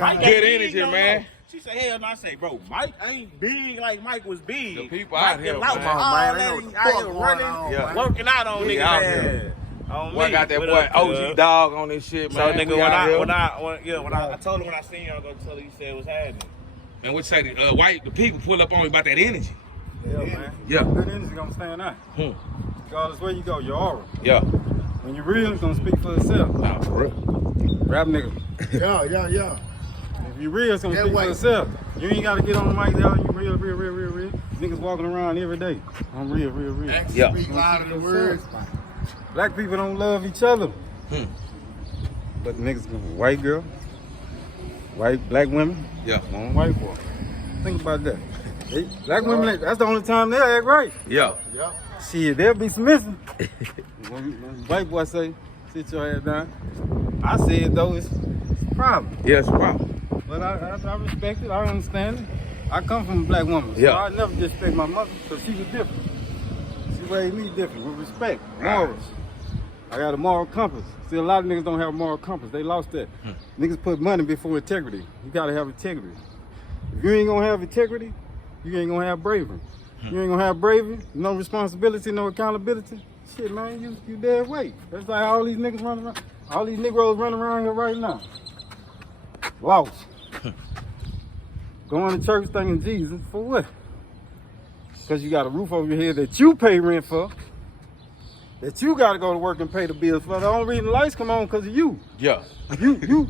Mike Good ain't energy, big no man. more. She said, hell no. I say, bro, Mike ain't big like Mike was big. The people Mike out here, and Louse, man. all Man, that, they know what the out fuck here going running, on, man. working out on We niggas' out ass. here. On Boy me. got that What boy up, OG cuz? dog on this shit, So man. nigga, We out here. when I told him when I seen you, I was gonna tell her you said what's happening. And what say the people pull up on me about that energy. Yeah, man. Yeah. Good energy gonna stand out. Regardless where you go, your aura. Yeah. When you real, it's gonna speak for itself. Nah, for real. Rap nigga. Yeah. If you real, it's gonna That speak way. for itself. You ain't gotta get on the mic now. You real. Niggas walking around every day. I'm real. Yeah. Speak louder than words. Black people don't love each other. But niggas, white girl, black women, Yeah. one white boy. Think about that. Black women, that's the only time they act right. Yeah. Shit, they'll be submissive. when white boy say, sit your ass down. I said though, it's a problem. Yeah, it's a problem. But I respect it, I understand it. I come from a black woman, so Yeah. I never disrespect my mother because she was different. She raised me different with respect, morals. I got a moral compass. See, a lot of niggas don't have a moral compass. They lost that. Niggas put money before integrity. You gotta have integrity. If you ain't gonna have integrity, you ain't gonna have bravery. You ain't gonna have bravery, no responsibility, no accountability. Shit, man, you dead weight. That's like all these niggas running around, all these Negroes running around here right now. Lost. Going to church thanking Jesus for what? Because you got a roof over your head that you pay rent for, that you got to go to work and pay the bills for. The only reason the lights come on because of you. Yeah. You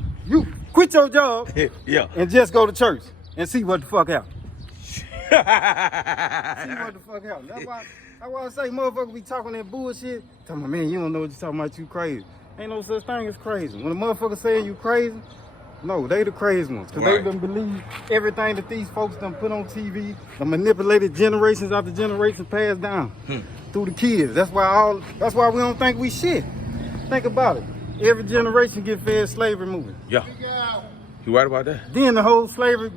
quit your job Yeah. and just go to church and see what the fuck happens. See what the fuck happens. That's why I say motherfuckers be talking that bullshit. Tell me, man, you don't know what you're talking about, you crazy. Ain't no such thing as crazy. When a motherfucker saying you crazy, no, they the crazy ones. Because Right. they done believe everything that these folks done put on TV, the manipulated generations after generation passed down through the kids. That's why we don't think we shit. Think about it. Every generation get fed slavery movie. Yeah. You right about that? Then the whole slavery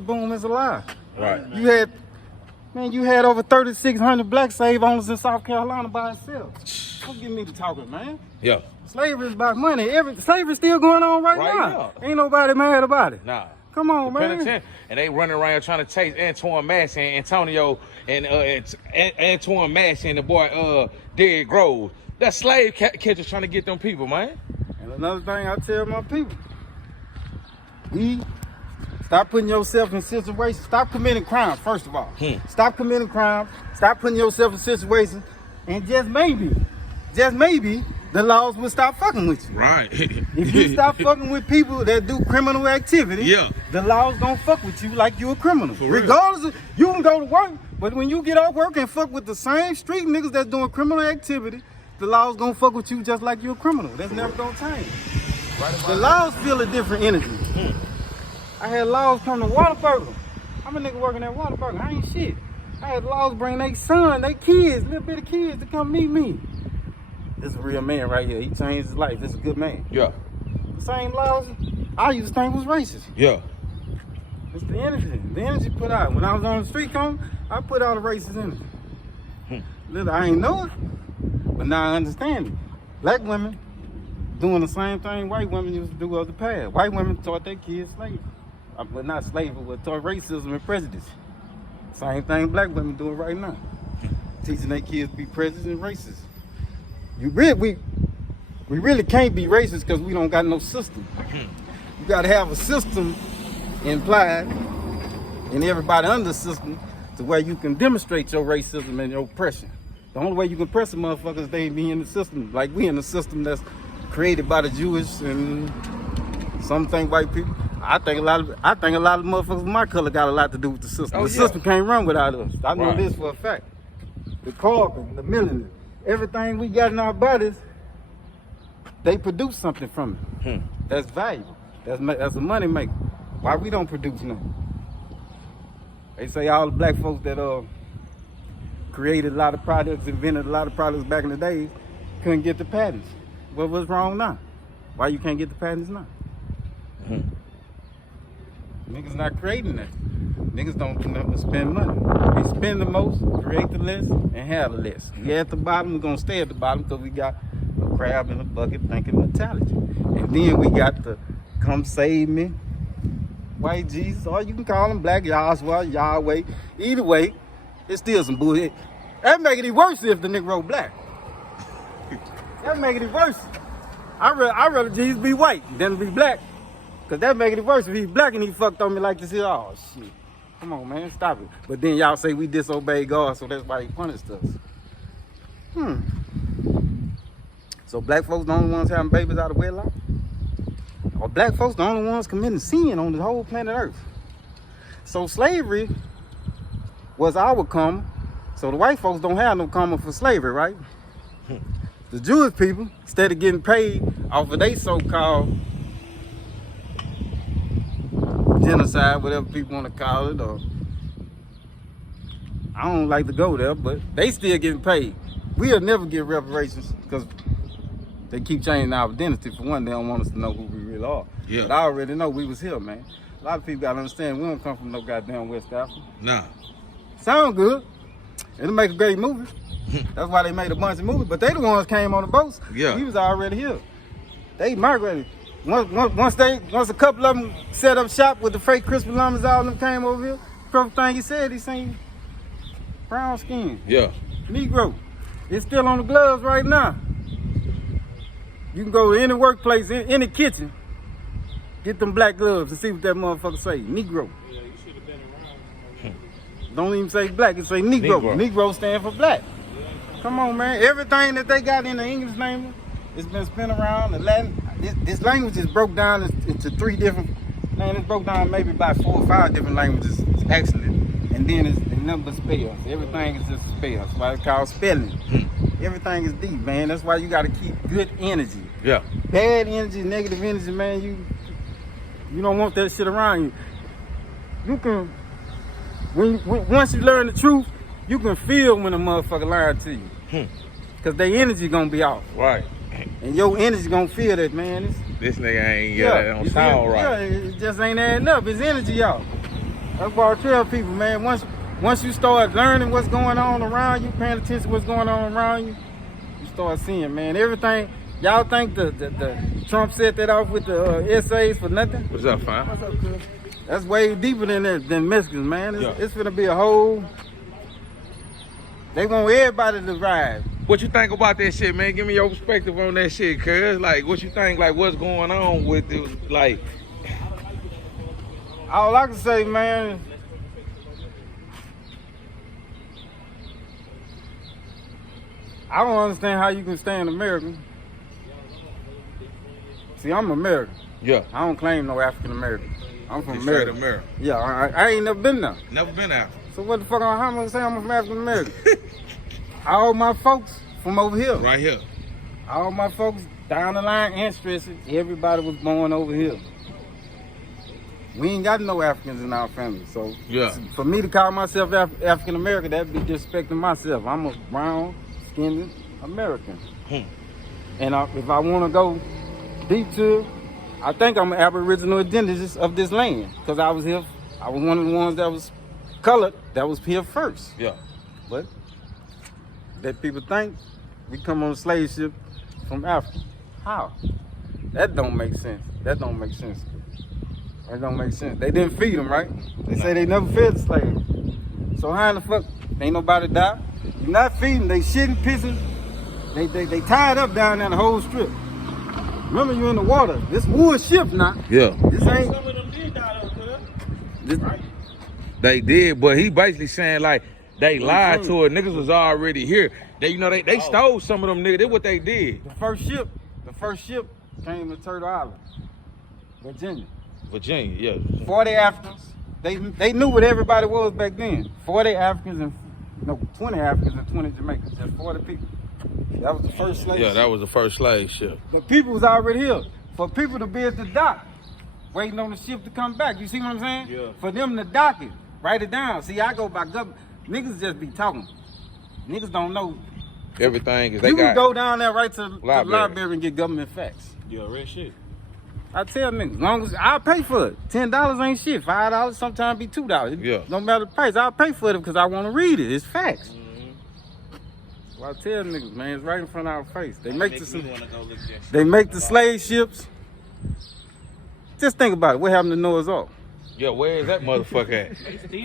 boom is a lie. Right. You had over 3,600 black slave owners in South Carolina by itself. Don't get me to talking, man. Yeah. Slavery is about money. Slavery's still going on right now. Ain't nobody mad about it. Nah. Come on, man. Penitentiary. And they running around trying to chase Antoine Massey and Antonio and Antoine Massey and the boy Derrick Groves. That slave catchers trying to get them people, man. And another thing I tell my people, stop putting yourself in situations. Stop committing crime, first of all. Stop committing crime. Stop putting yourself in situations. And just maybe, the laws will stop fucking with you. Right. If you stop fucking with people that do criminal activity, Yeah. the laws gonna fuck with you like you a criminal. For real. Regardless of, you can go to work, but when you get off work and fuck with the same street niggas that's doing criminal activity, the laws gonna fuck with you just like you a criminal. That's never gonna change. The laws feel a different energy. I had laws come to Whataburger. I'm a nigga working at Whataburger. I ain't shit. I had laws bring their son, their kids, little bit of kids to come meet me. This is a real man right here. He changed his life. This is a good man. Yeah. The same laws I used to think was racist. Yeah. It's the energy. The energy put out. When I was on the street corner, I put out a racist energy. Little, I ain't know it, but now I understand it. Black women doing the same thing white women used to do of the past. White women taught their kids slavery. But not slavery, but taught racism and prejudice. Same thing black women doing right now. Teaching their kids to be prejudiced and racist. We really can't be racist because we don't got no system. You got to have a system implied in everybody under the system to where you can demonstrate your racism and your oppression. The only way you can oppress a motherfucker is they be in the system, like we in the system that's created by the Jewish and some think white people. I think a lot of motherfuckers of my color got a lot to do with the system. The system can't run without us. I know this for a fact. The carbon, the melanin, everything we got in our bodies, they produce something from it. That's valuable. That's a money maker. Why we don't produce nothing? They say all the black folks that created a lot of products, invented a lot of products back in the days, couldn't get the patents. Well, what's wrong now? Why you can't get the patents now? Niggas not creating that. Niggas don't do nothing but spend money. They spend the most, create the less, and have the less. We at the bottom, we're gonna stay at the bottom because we got a crab in a bucket thinking mentality. And then we got the come save me, white Jesus, or you can call him black Yahshua, Yahweh. Either way, it's still some bullshit. That make it worse if the Negro black. That make it worse. I'd rather Jesus be white than be black. Cause that make it worse if he's black and he fucked on me like this. Oh shit. Come on, man, stop it. But then y'all say we disobey God, so that's why he punished us. So black folks the only ones having babies out of wedlock? Or black folks the only ones committing sin on the whole planet Earth? So slavery was our karma. So the white folks don't have no karma for slavery, right? The Jewish people, instead of getting paid off of their so-called genocide, whatever people want to call it, or I don't like to go there, but they still getting paid. We'll never get reparations because they keep changing our identity. For one, they don't want us to know who we really are. Yeah. But I already know we was here, man. A lot of people gotta understand we don't come from no goddamn West Africa. Nah. Sound good. It'll make a great movie. That's why they made a bunch of movies. But they the ones came on the boats. Yeah. We was already here. They migrated. Once a couple of them set up shop with the fake Christmas llamas, all of them came over here. First thing he said, he seen brown skin, Yeah. Negro. It's still on the gloves right now. You can go to any workplace, any kitchen, get them black gloves and see what that motherfucker say. Negro. Yeah, you should have been around. Don't even say black, it say Negro. Negro. Negro stand for black. Come on, man. Everything that they got in the English language, it's been spent around. The Latin, this language is broke down into 3 different, man, it's broke down maybe by 4 or 5 different languages, actually. And then it's the number spells. Everything is just spells. That's why it's called spelling. Everything is deep, man. That's why you got to keep good energy. Yeah. Bad energy, negative energy, man, you don't want that shit around you. You can, once you learn the truth, you can feel when a motherfucker lying to you. Cause their energy gonna be off. Right. And your energy gonna feel that, man. This nigga ain't, that don't sound right. Yeah, it just ain't adding up. It's energy off. That's why I tell people, man, once you start learning what's going on around you, paying attention to what's going on around you, you start seeing, man, everything. Y'all think the Trump set that off with the essays for nothing? What's up, fam? What's up, cuz? That's way deeper than Mexicans, man. Yeah. It's gonna be a whole. They want everybody to ride. What you think about that shit, man? Give me your perspective on that shit, cuz. Like, what you think, like, what's going on with it? Like, All I can say, man, I don't understand how you can stand American. See, I'm American. yeah. I don't claim no African American. I'm from Just straight America. America. Yeah, I ain't never been there. Never been out. So what the fuck? How am I gonna say I'm from African American? All my folks from over here. Right here. All my folks down the line and stressing, everybody was born over here. We ain't got no Africans in our family, so Yeah. for me to call myself African American, that'd be disrespecting myself. I'm a brown skinned American, and if I want to go deep to it, I think I'm an Aboriginal descendant of this land because I was here. I was one of the ones that was colored that was here first. Yeah. But that people think we come on a slave ship from Africa. How? That don't make sense. That don't make sense. That don't make sense. They didn't feed them, right? They say they never fed the slaves. So how in the fuck ain't nobody die? You're not feeding. They shitting, pissing. They tied up down there the whole strip. Remember, you in the water. This wood ship now. Yeah. This ain't. Some of them did die though, cuz. This, They did, but he basically saying like they lied to her. Niggas was already here. They stole some of them niggas. That's what they did. the first ship came to Turtle Island, Virginia. Virginia, yeah. 40 Africans. They knew what everybody was back then. 40 Africans and 20 Africans and 20 Jamaicans. Just 40 people. That was the first slave Yeah, ship. that was the first slave ship. The people was already here. For people to be at the dock, waiting on the ship to come back. You see what I'm saying? Yeah. For them to dock it, write it down. See, I go by government. Niggas just be talking. Niggas don't know. Everything is they You can got. go down there right to the Library. library and get government facts. Yeah, real shit. I tell niggas, as long as I'll pay for it. $10 ain't shit. $5 sometimes be $2. Yeah. No matter the price, I'll pay for it because I want to read it. It's facts. Well, I tell niggas, man, it's right in front of our face. They make Makes the me wanna go look at that shit. they make the slave ships. Just think about it. What happened to Noah's Ark? Yeah, where is that motherfucker at?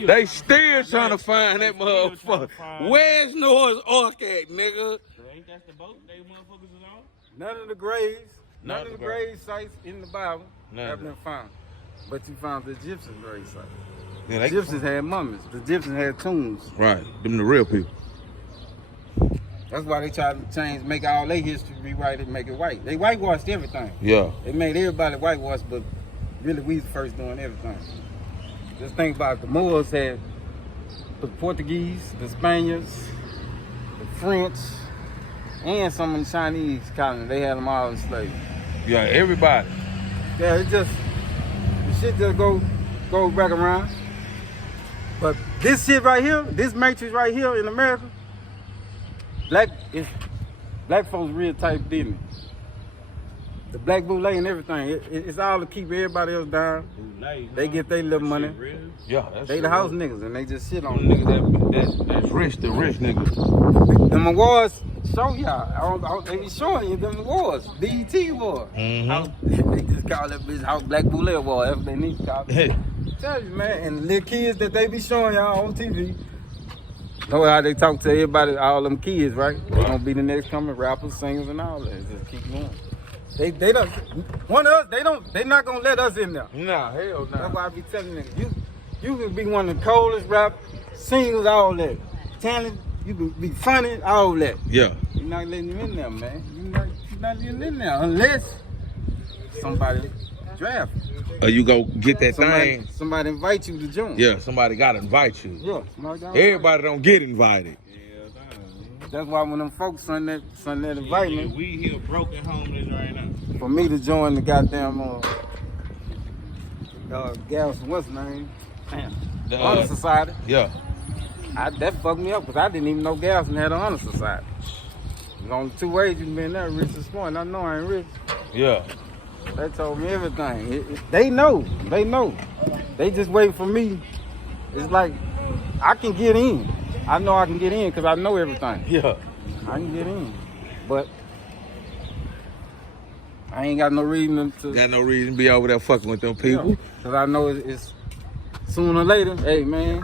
They still trying to find that motherfucker. Where's Noah's Ark at, nigga? Ain't that the boat they motherfuckers is on? None of the graves, none of the grave sites in the Bible have been found. But you found the Egyptian grave site. Yeah, The Egyptians had mummies. The Egyptians had tombs. Right, them the real people. That's why they tried to change, make all their history, rewrite it, make it white. They whitewashed everything. Yeah. They made everybody whitewash, but really we was first doing everything. Just think about it. The Moors had the Portuguese, the Spaniards, the French, and some of the Chinese colonies. They had them all in slavery. Yeah, everybody. Yeah, it just, the shit just go back around. But this shit right here, this matrix right here in America, black folks real tight business. The black bootleg and everything, it's all to keep everybody else down. They get their little money. Yeah, that's They the house niggas and they just shit on them them. niggas that's rich, the rich niggas. Them awards show y'all. They be showing you them awards. BET awards. They just call that bitch House Black Bootleg Award. That's what they need to call it. Tell you, man, and the little kids that they be showing y'all on TV. Know how they talk to everybody, all them kids, right? They gonna be the next coming rappers, singers, and all that. Just keep going. They don't one of us. They not gonna let us in there. Nah, hell nah. That's why I be telling niggas, you can be one of the coldest rap singers, all that. Talent, you can be funny, all that. Yeah. You're not letting them in there, man. You're not letting them in there unless somebody draft you. Or you go get that thing. Somebody invite you to join. Yeah, somebody gotta invite you. Yeah, somebody gotta Everybody don't get invited. That's why when them folks send that invite me, We here broken homeless right now. for me to join the goddamn Galveston, what's the name? Damn. The, Honor Society. Yeah. That fucked me up because I didn't even know Galveston had an honor society. There's only two ways you can be in there, rich or smart. I know I ain't rich. Yeah. They told me everything. They know. They just waiting for me. It's like, I can get in. I know I can get in because I know everything. Yeah. I can get in. But I ain't got no reason to. Got no reason to be over there fucking with them people. Because I know it's sooner or later, hey man.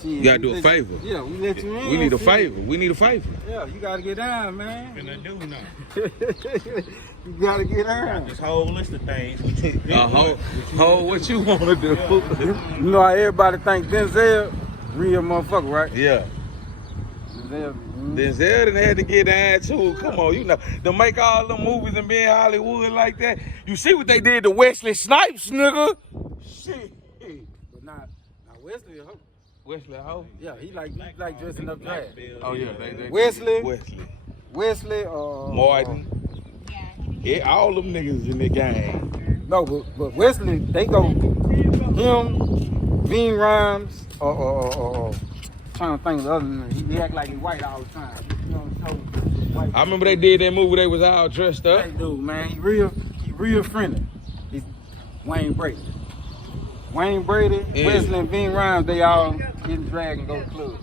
Shit, You gotta do a favor. Yeah, we let you in. We need a shit. favor. We need a favor. Yeah, you gotta get down, man. Finna do now. You gotta get down. This whole list of things we took. What you wanna do? You know how everybody think Denzel real motherfucker, right? Yeah. Denzel done had to get down too. Come on, you know, to make all them movies and be in Hollywood like that. You see what they did to Wesley Snipes, nigga? Shit. But not Wesley, ho. Wesley Ho? Yeah, he like dressing up drag. Oh yeah, they Wesley. Martin. Yeah, all them niggas in the game. No, but Wesley, they go him, Veen Rhymes, or trying to think of the other nigga. He act like he white all the time. You know, so white. I remember they did that movie. They was all dressed up. That dude, man, he real friendly. He's Wayne Brady. Wayne Brady, Yeah. Wesley, and Veen Rhymes, they all getting dragged and go to clubs.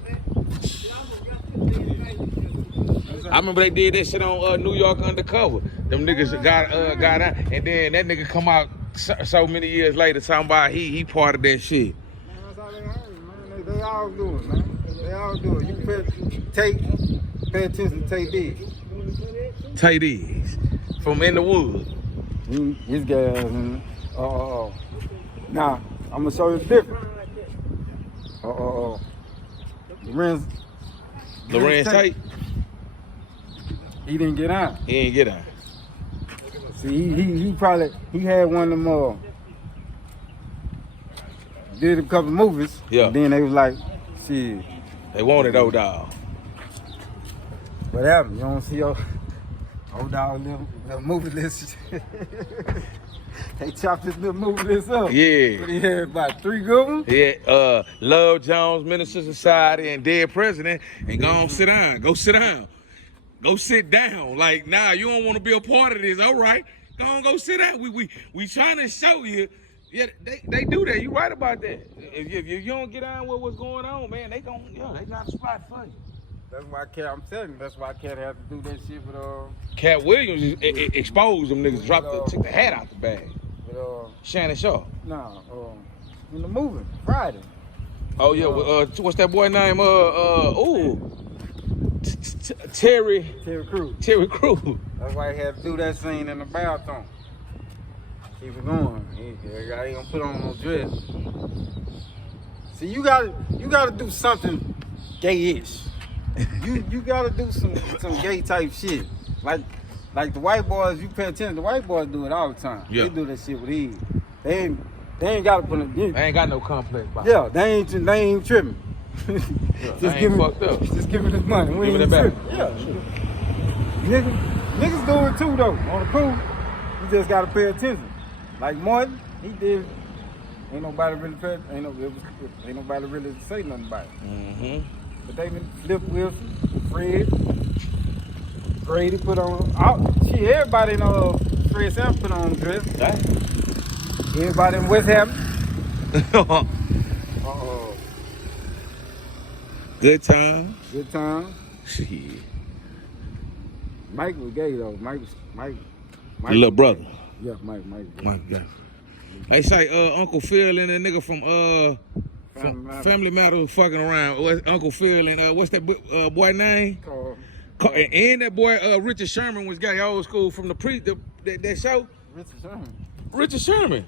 I remember they did that shit on New York Undercover. Them niggas got out, and then that nigga come out so many years later talking about he part of that shit. Man, that's all they heard, man. They all do it, man. They all do it. You pay attention to Tay Diggs. Tay Diggs from In the Woods. His guys, man. Now, I'm gonna show you the difference. Lorenz Tate, He didn't get out. he ain't get out. See, he probably had one of them. Did a couple movies. Yeah. And then they was like, shit, They wanted old dog. what happened? You don't see your old dog little movie list. They chopped this little movie list up. Yeah. But he had about 3 good ones. Yeah, Love Jones, Minister Society, and Dead President, and go on sit down. Go sit down. Go sit down. Like, nah, you don't want to be a part of this. All right. Go sit down. We trying to show you. Yeah, they do that. You right about that. If you don't get on with what's going on, man, they got a spot for you. That's why I'm telling you, that's why I can't have to do that shit with Cat Williams exposed them niggas, took the hat out the bag. Shannon Sharp. no, in the movie Friday. Oh yeah, what's that boy name? Terry Crews. That's why he had to do that scene in the bathroom. Keep it going. He ain't gonna put on no dress. See, you gotta do something gay-ish. you gotta do some gay type shit. Like the white boys, you pay attention. The white boys do it all the time. Yeah. They do that shit with ease. They ain't gotta put it. They ain't got no complex. About Yeah, they ain't tripping. Yeah, they ain't fucked up. Just give me this money. We Give ain't it back. tripping. Yeah. Niggas do it too though. On the cool, you just gotta pay attention. Like Martin, he did. Ain't nobody really say nothing about it. Mm-hmm. But they been Flip Wilson, Fred, Grady put on. Everybody know Fred Sam put on a dress. Everybody in West Hampton. Good time. Good time. Shit. Mike was gay though. Mike. Little brother. Yeah, Mike. Mike gay. They say Uncle Phil and that nigga from Family Matters was fucking around. Uncle Phil and what's that boy name? And that boy Richard Sherman was gay, old school from the that show. Richard Sherman.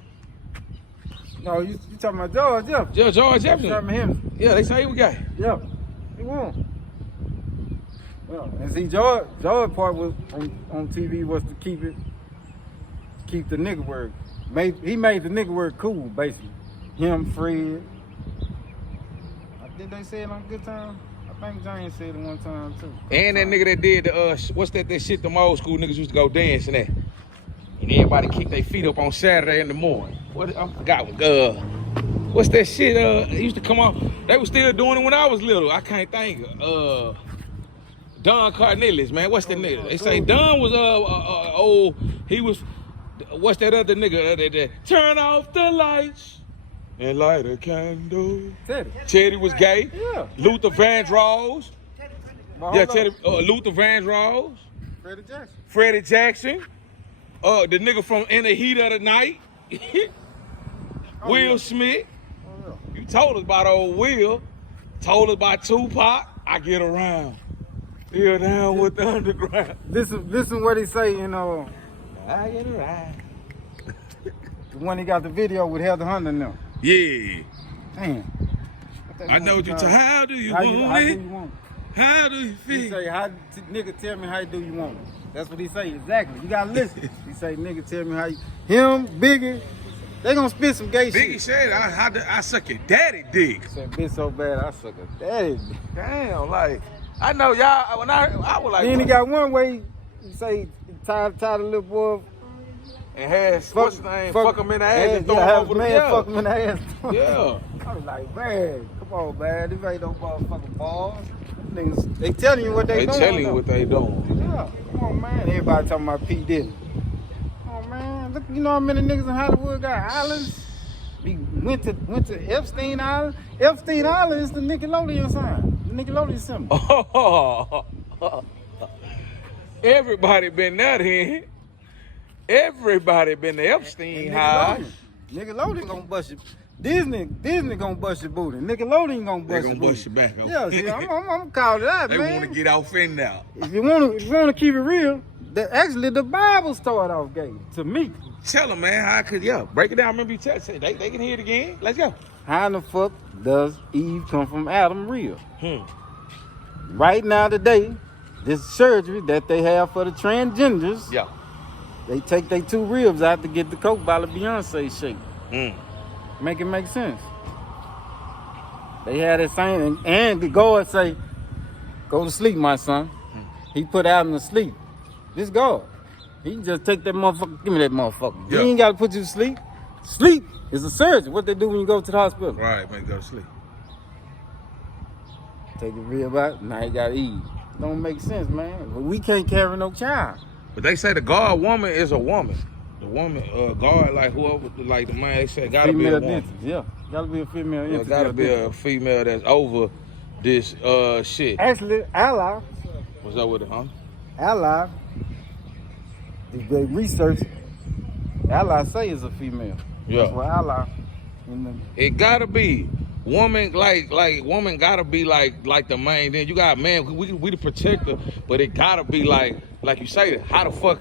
No, you talking about George Jefferson? Yeah, George Jefferson. Sherman. Yeah, they say he was gay. Yeah, he won. Yeah, and see, George part was on TV was to keep the nigga word. He made the nigga word cool, basically. Him, Fred. Did they say it on Good Time? I think James said it one time too. And that nigga that did the what's that shit them old school niggas used to go dancing at. And everybody kick their feet up on Saturday in the morning. I forgot what's that shit? It used to come on. They was still doing it when I was little. I can't think. Don Cornelius, man. What's the nigga? They say Don was old. He was. What's that other nigga? That turn off the lights and light a candle. Teddy was gay. Yeah. Luther Vandross. Yeah, Luther Vandross. Freddie Jackson. The nigga from In the Heat of the Night. Will Smith. You told us about old Will. Told us about Tupac. I get around. Feel down with the underground. Listen what he say, I get around. The one he got the video with Heather Hunter now. Yeah. Damn. I know what you tell. How do you want it? How do you feel? He say, nigga, tell me how do you want it. That's what he say, exactly. You gotta listen. He say, nigga, tell me how you... Him, Biggie, they gonna spit some gay shit. Biggie said, I suck your daddy dick. He said, bitch so bad, I suck a daddy dick. Damn, like, I know y'all, when I was like... Then he got one way, he say, tied the little boy... And has, what's his name, fuck him in the ass and throw him over the man, fuck him in the ass. Yeah. I was like, man, come on, man, this ain't no motherfucking balls. Niggas, they telling you what they doing. They telling you what they doing. Yeah, come on, man. Everybody talking about P. Diddy. Come on, man. Look, you know how many niggas in Hollywood got islands? We went to Epstein Island. Epstein Island is the Nickelodeon sign. The Nickelodeon symbol. Oh. Everybody been there then. Everybody been to Epstein High. Nickelodeon gonna bust you. Disney gonna bust your booty. Nickelodeon gonna bust your booty. They gonna bust you back. Yeah, see, I'm calling it out, they man. They want to get off in now. If you wanna keep it real, actually the Bible started off gay to me. Tell them, man, how could break it down? Remember you tell they can hear it again. Let's go. How in the fuck does Eve come from Adam real? Right now today, this surgery that they have for the transgenders. Yeah. They take their 2 ribs out to get the Coke bottle Beyonce shape. Make it make sense. They had that same, and the God say, go to sleep, my son. He put Adam to sleep. This God. He can just take that motherfucker, give me that motherfucker. Yeah. He ain't got to put you to sleep. Sleep is a surgery. What they do when you go to the hospital. Right, man, go to sleep. Take the rib out, now you got to eat. Don't make sense, man. But we can't carry no child. But they say the God woman is a woman. The woman, God, like whoever, like the man, they say gotta female be a woman. Dentist, yeah, gotta be a female Yeah, entity. gotta be a female that's over this shit. Actually, Allah. What's up with it, huh? Allah. They research. Allah say is a female. Yeah. That's what Allah It gotta be. Woman, like woman gotta be like the main. Then you got man, we the protector, but it gotta be like you say, how the fuck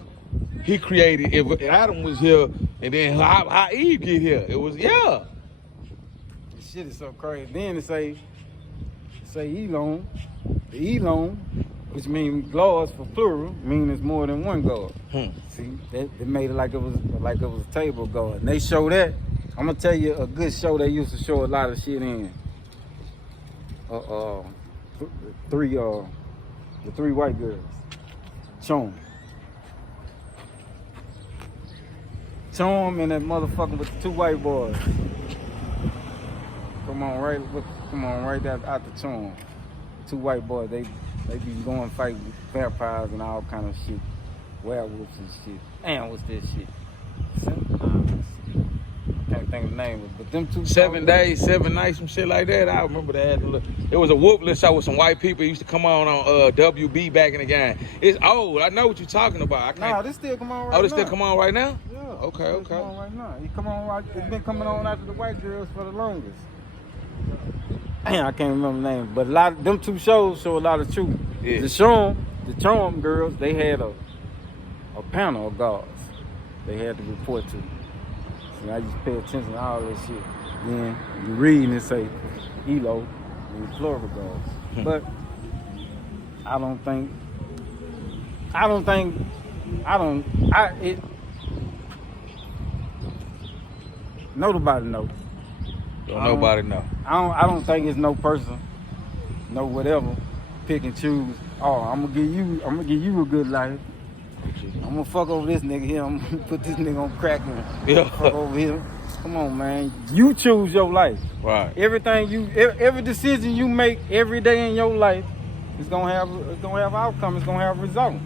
he created if Adam was here and then how Eve get here? It was This shit is so crazy. Then it say Elon, the Elon, which means gods for plural, meaning it's more than one god. See, they made it like it was a table god. And they show that. I'm gonna tell you a good show they used to show a lot of shit in. The three white girls. Chom and that motherfucker with the two white boys. Come on right out the Chom. Two white boys, they be going fight with vampires and all kind of shit. Werewolves and shit. Damn, what's this shit? Can't think of the name of it, but them two 7 days, 7 nights, some shit like that. I remember that. It was a whoop-less show with some white people. It used to come on WB back in the game. It's old. I know what you're talking about. Nah, this still come on right now. Oh, this still come on right now? Yeah. Okay. It's come on right now. It's been coming on after the white girls for the longest. I can't remember the name, but them two shows show a lot of truth. Yeah. The Chom girls, they had a panel of gods they had to report to. So I just pay attention to all this shit. Then you read and it say Elo and plural gods. But nobody knows. Nobody know. I don't think it's no person, no whatever, pick and choose. Oh, I'm gonna give you a good life. I'm gonna fuck over this nigga here. I'm gonna put this nigga on crack and fuck over here. Come on, man. You choose your life. Right. Every decision you make every day in your life is gonna have outcome. It's gonna have a result.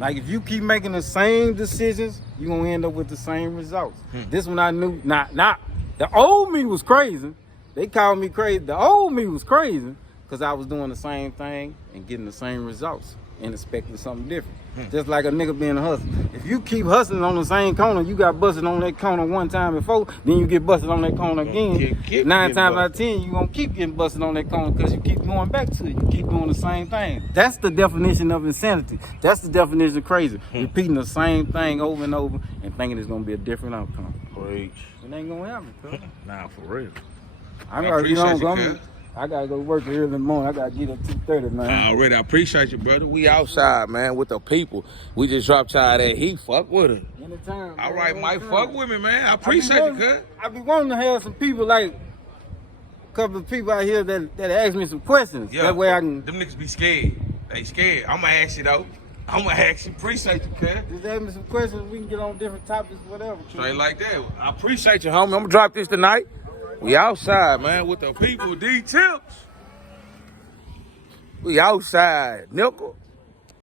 Like if you keep making the same decisions, you're gonna end up with the same results. This one I knew. Not the old me was crazy. They called me crazy. The old me was crazy because I was doing the same thing and getting the same results and expecting something different. Just like a nigga being a hustler. If you keep hustling on the same corner, you got busted on that corner one time before, then you get busted on that corner again. 9 times out of 10, you gonna keep getting busted on that corner because you keep going back to it. You keep doing the same thing. That's the definition of insanity. That's the definition of crazy. Repeating the same thing over and over and thinking it's gonna be a different outcome. Preach. It ain't gonna happen, cuz. Nah, for real. I gotta go work early in the morning. I gotta get up 2:30, man. Already, I appreciate you, brother. We outside, man, with the people. We just dropped y'all that heat. Fuck with it. Anytime. All right, Mike, fuck with me, man. I appreciate you, cuz. I be wanting to have some people like a couple of people out here that ask me some questions. Yeah. That way I can Them niggas be scared. They scared. I'ma ask you though. I'ma ask you. Appreciate you, cuz. just ask me some questions. We can get on different topics, whatever. Straight like that. I appreciate you, homie. I'm gonna drop this tonight. We outside, man, with the people. D Tips. We outside, nickel.